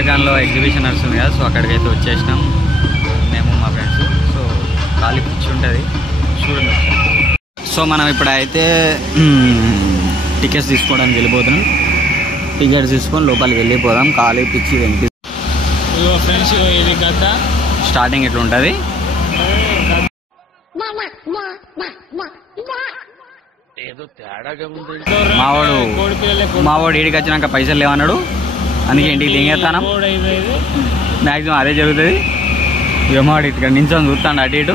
ద్వారకాలో exhibition నడుస్తుంది కదా, so అక్కడికి అయితే వచ్చేసినాం మేము మా ఫ్రెండ్స్. సో ఖాళీ పిచ్చి ఉంటుంది చూడండి. సో మనం ఇప్పుడైతే టికెట్స్ తీసుకోవడానికి వెళ్ళిపోతున్నాం. టికెట్స్ తీసుకొని లోపలికి వెళ్ళిపోదాం. ఖాళీ పిచ్చి వెంకీ ఫ్రెండ్స్ ఇది గద్ద స్టార్టింగ్ ఎట్లా ఉంటుంది. మావాడు ఈడికి వచ్చినాక పైసలు లేవన్నాడు, అందుకే ఇంటికి దిగేస్తాను. మ్యాక్సిమం అదే జరుగుతుంది. ఇక మావాడు ఇక్కడ నించొని చూస్తాడు అటు ఇటు.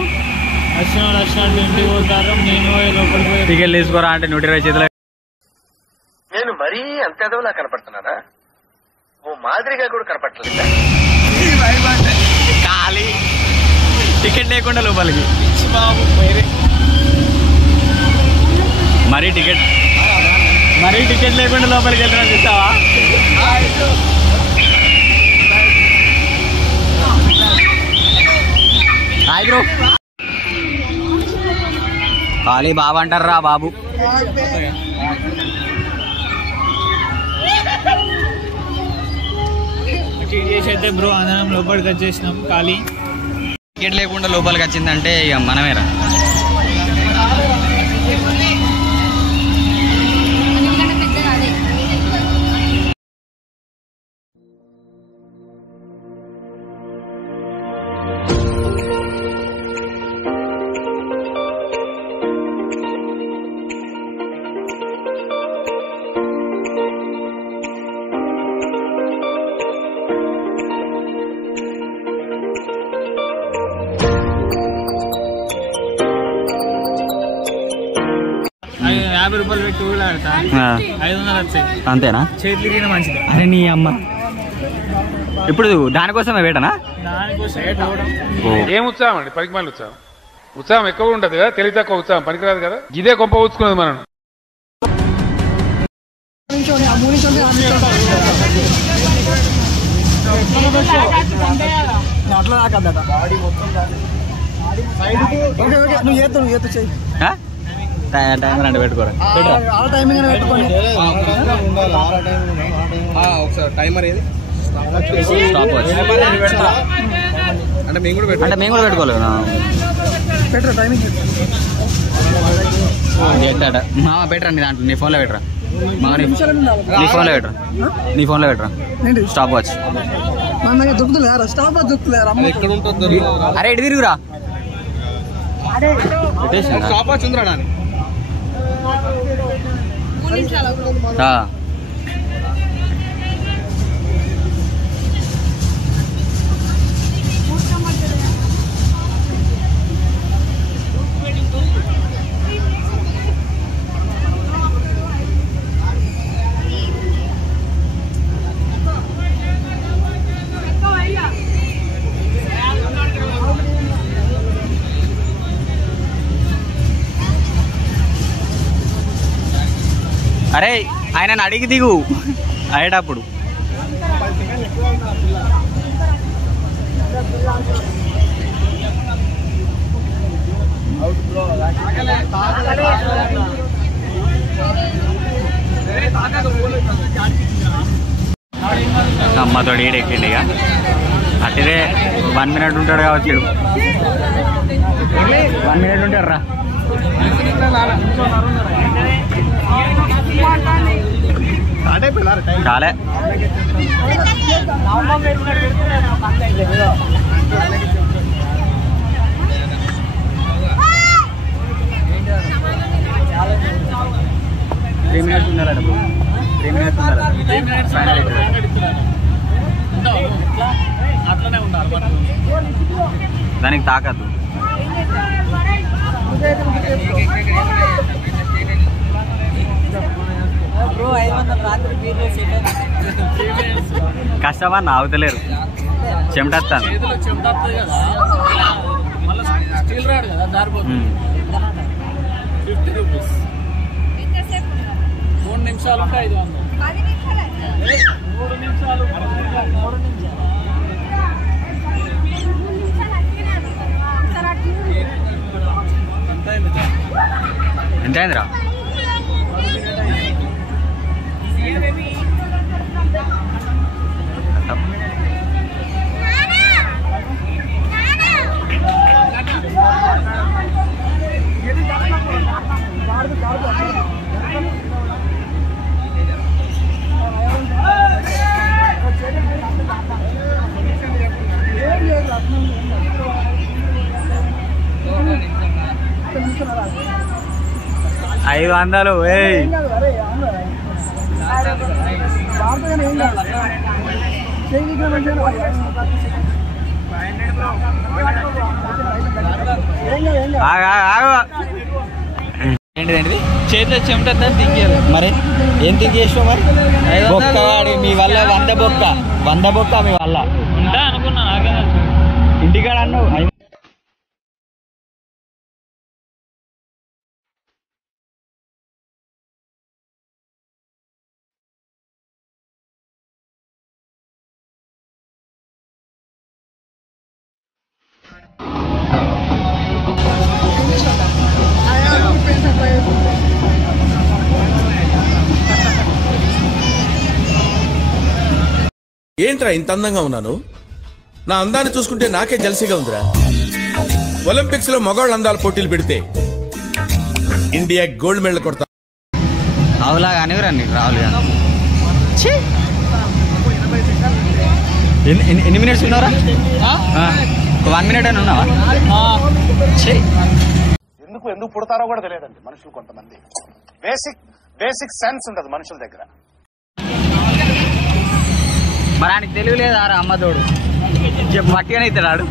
టికెట్ తీసుకోరా అంటే 120 చేతులు. నేను మరీ అంత ఎదవలా కనపడుతున్నానా? ఓ మాదిరిగా కూడా కనపడలేదా? ఖాళీ టికెట్ లేకుండా లోపలికి మరీ టికెట్ లేకుండా లోపలికి వెళ్తున్నా చూస్తావా? Hi bro. ఖాళీ బాబు అంటారా బాబు. అయితే బ్రో అందరం లోపలికి వచ్చేసినాం. ఖాళీ టికెట్ లేకుండా లోపలికి వచ్చిందంటే ఇక మనమేరా. రూపాయలు పెట్టి ఊళ్ళాడతా 500 వచ్చాయి అంతేనా? చేతులు మంచిది. అరే నీ అమ్మ, ఇప్పుడు దానికోసమే వేటనా? ఏం ఉత్సాహం అండి, పనికిమాలిన ఉత్సాహం. ఉత్సాహం ఎక్కువ ఉంటుంది కదా, తెలివి తక్కువ ఉత్సాహం పనికిరాదు కదా. ఇదే గొప్ప ఊచుకున్నది మనం. టైమర్ అంటే పెట్టుకోరా, టైమర్ ఏది అంటే మేము కూడా పెట్టుకోలేదు. మామ పెట్టరా దాంట్లో, నీ ఫోన్లో పెట్టరా. నీ ఫోన్లో పెట్టరా స్టాప్ వాచ్. అరే ఎటు తిరుగురా. స్టాప్ వాచ్ ఉందిరా నాని. అరే ఆయన అడిగి దిగు అయ్యేటప్పుడు. అమ్మతోడు ఈడెక్కిండి ఇక అట్టిదే 1 minute ఉంటాడు కావచ్చు. 1 minute ఉంటాడు రా. కాలే దానికి తాకద్దు. కష్టమని ఆగుతలేరు, చెమటేస్తాను. స్టీల్ రాడు కదా, దారిపోతుంది. 50 రూపీస్ 3 నిమిషాలు ఉంటే 500. 3 నిమిషాలు ఎంత అయిందిరా? 500 ఏయ్ ఏంటిదండి చేతిలో చెమటద్దా తింగేయాలి మరి ఏం తింగేసావు మరి బొక్క వాడి మీ వల్ల 100 బొక్క మీ వల్ల ఉంటా అనుకున్నా ఇంటికాడ అన్నావు ఏంట్రా ఇంత అందంగా ఉన్నాను? నా అందాన్ని చూసుకుంటే నాకే జలసిగా ఉందిరా. ఒలింపిక్స్ లో మగవాళ్ళ అందాల పోటీలు పెడితే ఇండియా గోల్డ్ మెడల్ కొడతా. రావులా కానీ రండి రావులు ఎన్ని మినిట్స్ ఉన్నారా? 1 minute అని ఉన్నావా? ఎందుకు పుడతారో కూడా తెలియదండి మనుషులు. కొంతమంది బేసిక్ సెన్స్ ఉండదు మనుషుల దగ్గర. మరి ఆయనకి తెలివి లేదా అమ్మతోడు చెప్పు పట్టిగానే ఇస్తాడు.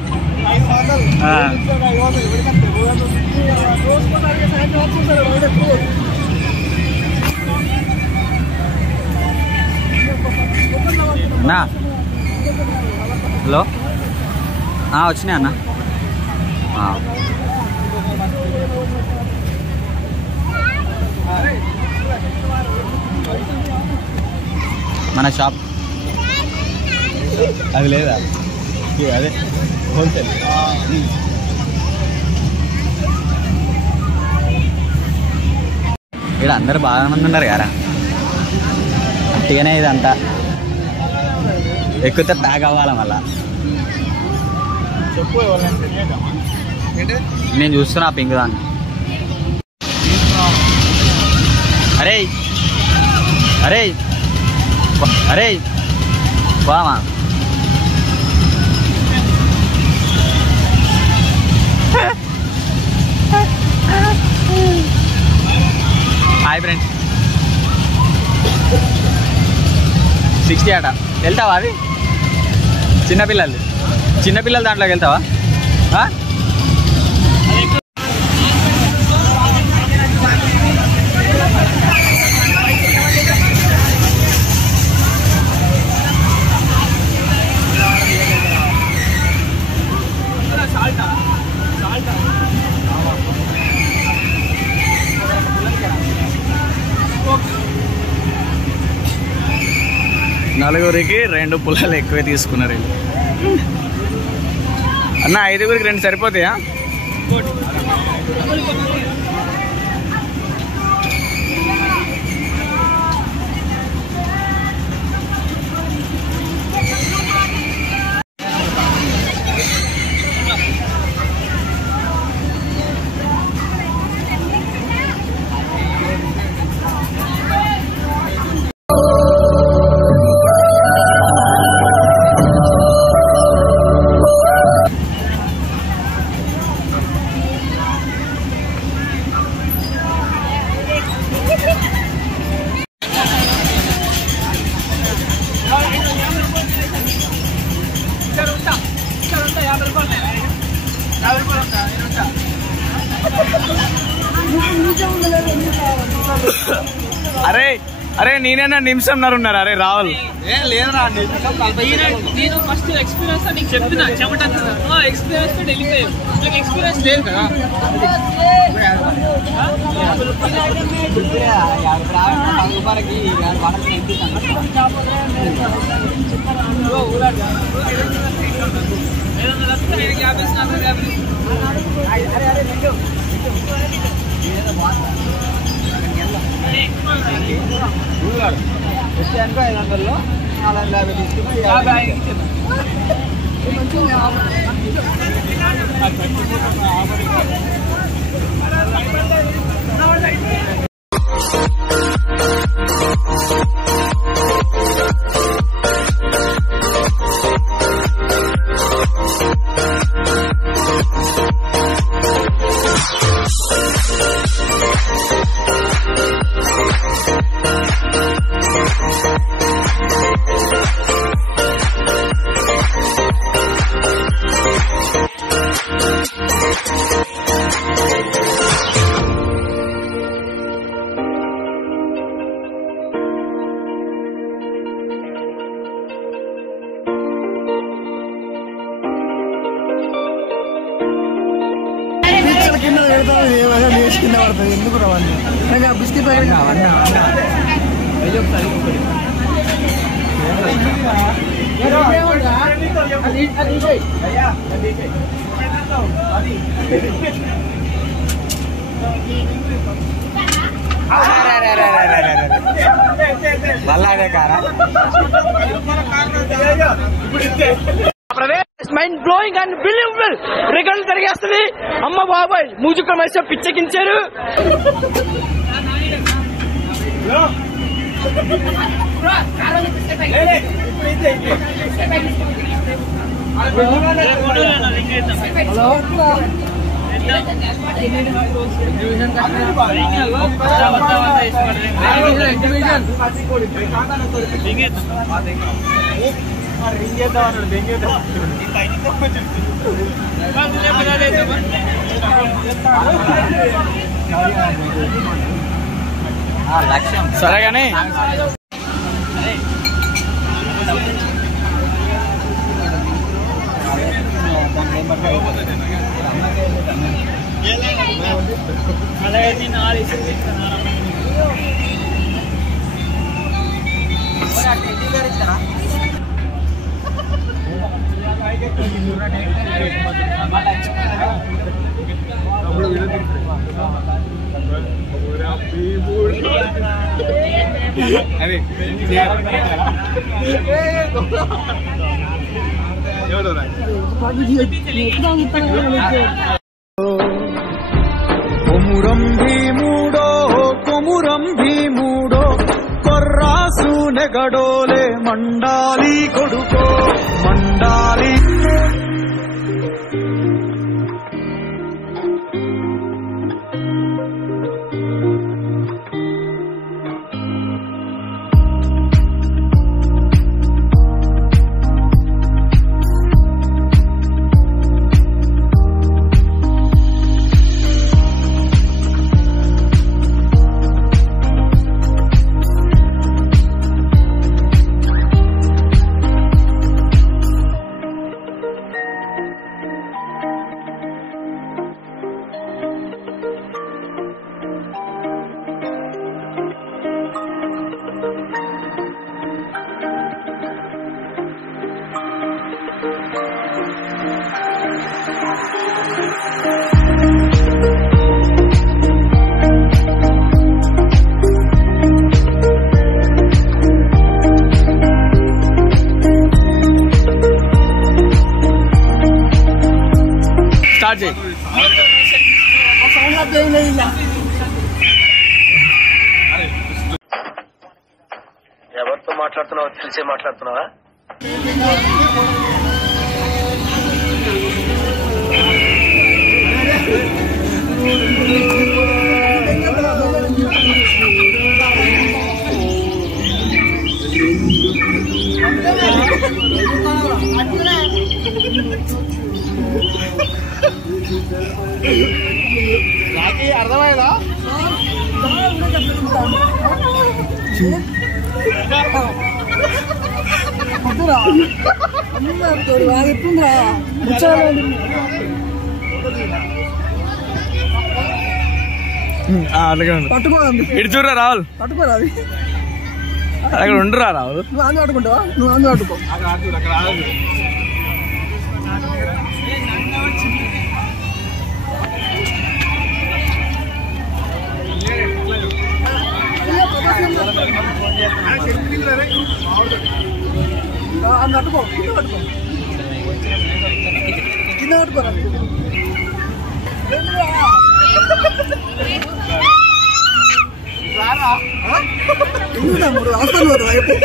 అన్నా హలో వచ్చినాయి అన్న. మన షాప్ అది లేదా? అదే హోల్సేల్. ఇక్కడ అందరు బాగా మంది ఉన్నారు కదా. అట్టిగానే ఇదంతా ఎక్కువ ప్యాక్ అవ్వాలి మళ్ళా. నేను చూస్తున్నా పింక్ దాన్ని. అరే అరే అరే బామా హాయ్ ఫ్రెండ్స్. 60 అట. వెళ్తావా? అది చిన్నపిల్లలు దాంట్లోకి వెళ్తావా? నలుగురికి 2 పుల్లలు ఎక్కువే తీసుకున్నారు. అన్న 5గురికి 2 సరిపోతాయా? అరే అరే నేనేనా నిమిషంన్నర ఉన్నారు. అరే రావాలి లేదురా నేను ఫస్ట్ ఎక్స్పీరియన్స్ నీకు చెప్పిన చెమట ఎక్స్పీరియన్స్ వెళ్ళిపోయావు. నాకు ఎక్స్పీరియన్స్ లేదు కదా. వచ్చే అనుకో 500లో 450 తీసుకుని కింద పడుతుంది ఎందుకు రావండి బిస్కెట్ ప్యాకెట్ కావన్నా మళ్ళా కారా మైండ్ బ్లోయింగ్ అండ్ బిలీవబుల్ రికార్డులు తిరిగేస్తుంది. అమ్మ బాబాయ్ మ్యూజికల్ మైసే పిచ్చెక్కించారు. లక్ష్యం సరే కానీ కొమురం భీముడో కొమురం భీముడో కొర్రాసు నెగడోలే మండాలి కొడుకో మండాలి. ఎవరితో మాట్లాడుతున్నావో తెలిసే మాట్లాడుతున్నావా? అర్థమైందా? పట్టుకోదండి ఇటు చూడరా రాహుల్, పట్టుకోరా అది అక్కడ ఉండరా రాహుల్. నువ్వు అందు పట్టుకుంటావా? నువ్వు అందు పట్టుకో. అందు పట్టుకో, కింద పట్టుకో, కింద పట్టుకోరా. ఎందుకు తమ్ముడు అవసరం లేదు ఏంటిది?